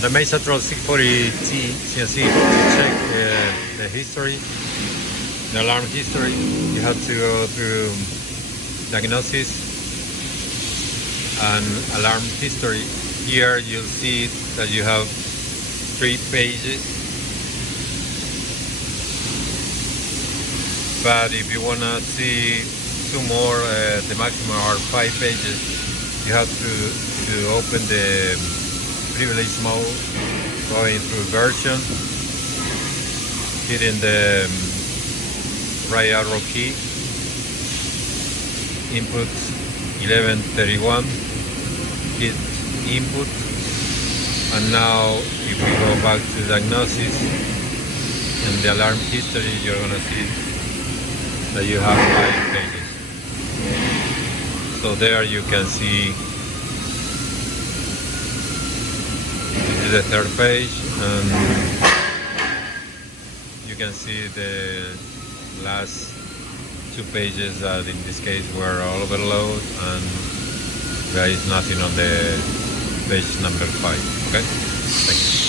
The M640 CNC, to check the history, the alarm history, you have to go through diagnosis and alarm history. Here you'll see that you have 3 pages, but if you want to see 2 more, the maximum are 5 pages. You have to open the privilege mode, going through version, hitting the right arrow key, input 1131, hit input, and now if we go back to diagnosis and the alarm history, you're gonna see that you have 5 pages. So there you can see this is the 3rd page, and you can see the last 2 pages that in this case were all overload, and there is nothing on the page number 5. Okay, thank you.